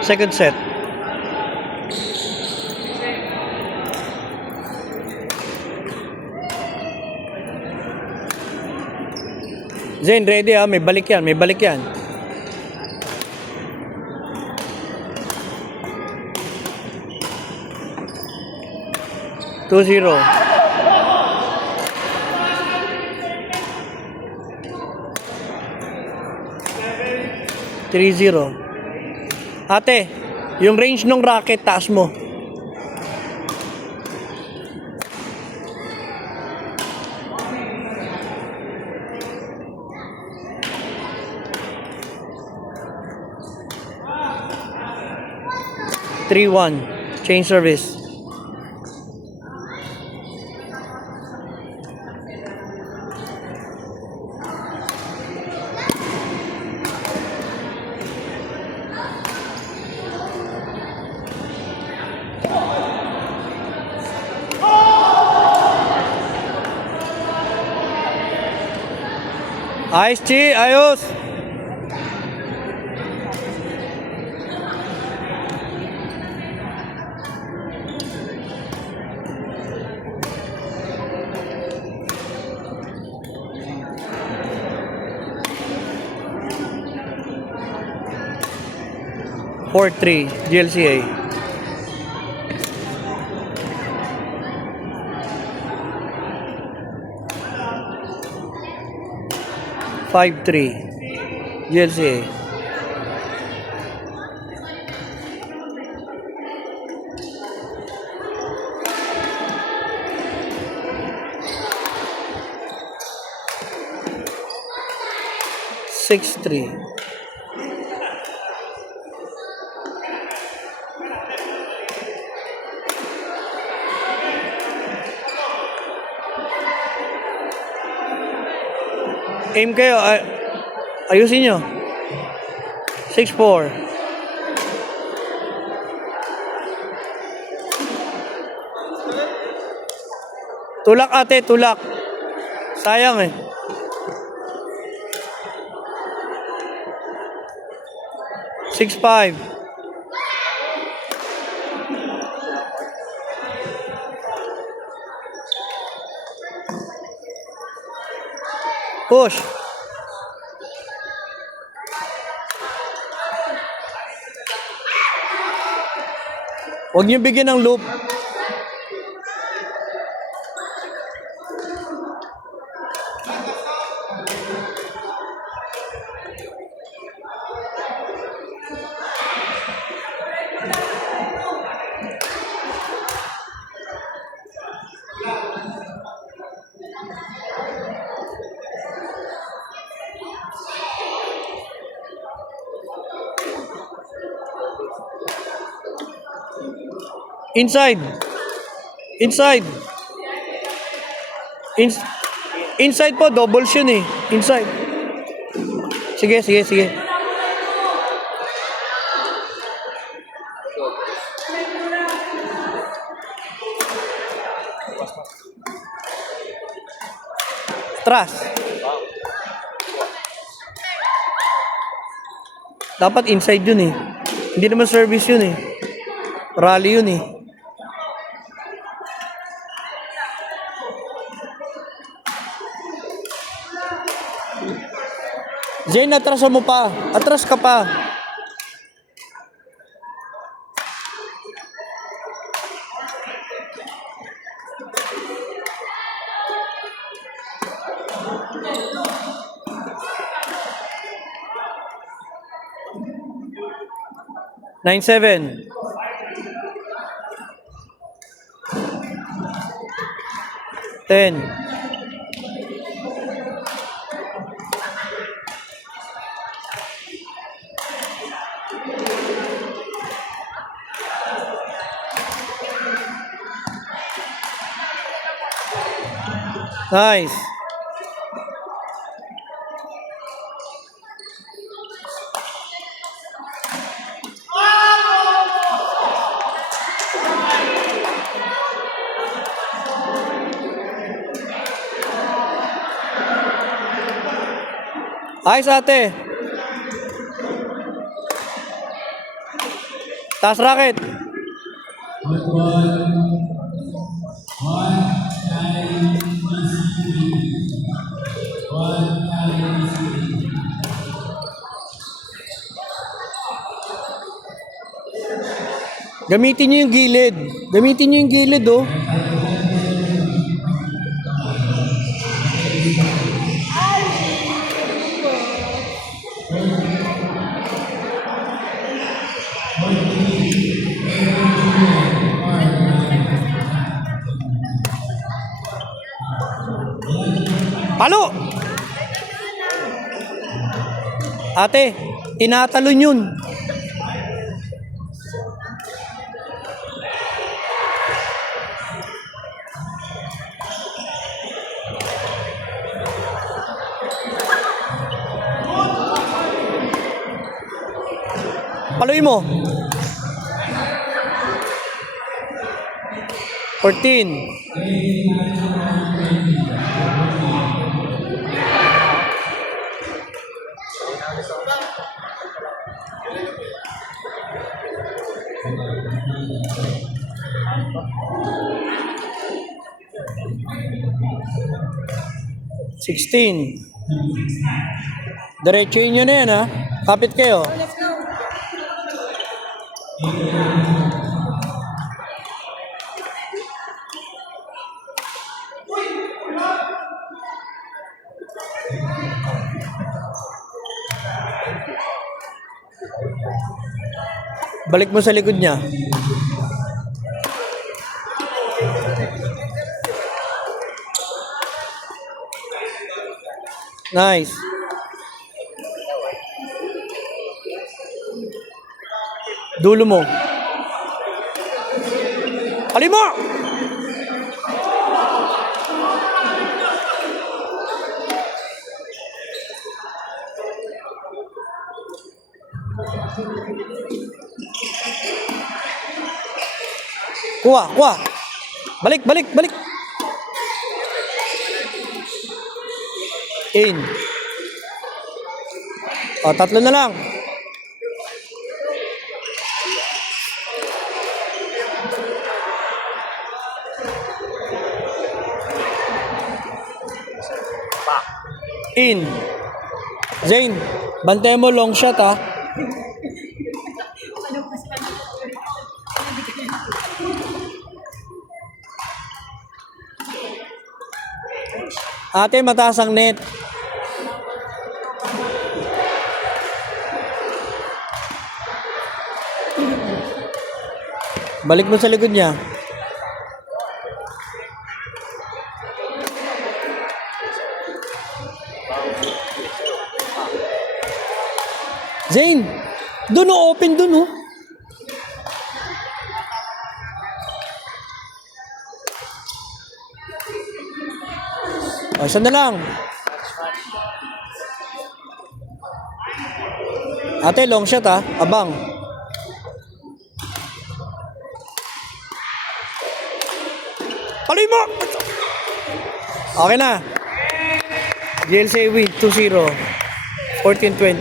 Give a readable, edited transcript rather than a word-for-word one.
Second set. Zen, ready ha? May balik yan, may balik yan. Two zero. 3-0. Ate, yung range ng racket, taas mo. Three one. Change service. Ayos, Chi. Ayos. Four three GLCA. Five three GLCA. Six three. Aim kayo, ayusin nyo. 6-4. Tulak ate, tulak. Sayang eh. Six five. Push. Huwag niyo bigyan ng loop. Inside. Inside. Inside po, doubles yun eh. Inside. Sige, sige, sige. Atras. Dapat inside yun eh. Hindi naman service yun eh. Rally yun eh. Jen, atrasan mo pa. Atras ka pa. Nine seven. Ten. Nice. Ayos ate. Taas racket. Gamitin nyo yung gilid. Gamitin nyo yung gilid, oh. Palo! Ate, tinatalon yun. Paluin mo. 14. Sixteen. Diretsuin nyo na yan, ha? Kapit kayo. Balik mo sa likod niya. Nice. Dulo mo. Alin mo! Kuha, kuha. Balik, balik, balik. In. O, tatlo na lang. In. Zane, bantayan mo long shot, ha. Ate, mataas ang net. Balik mo sa likod niya. Zane, doon o, open doon o. O, isa na lang. Ate, long shot, ha. Abang. Paloy mo! Okay na. GLC win 2-0. 14-20.